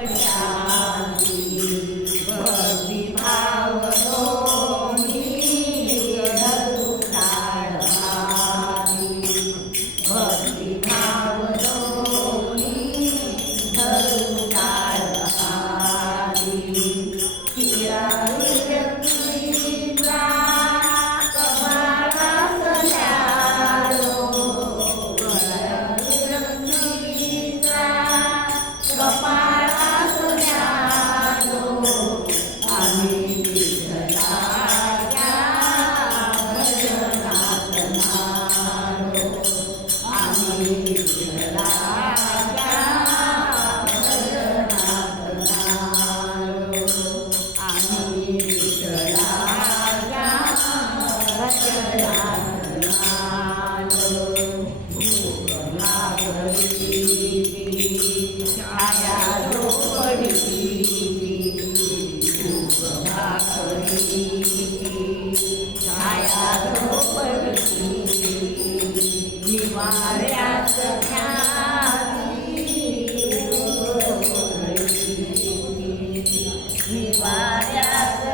Thank you.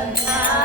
now.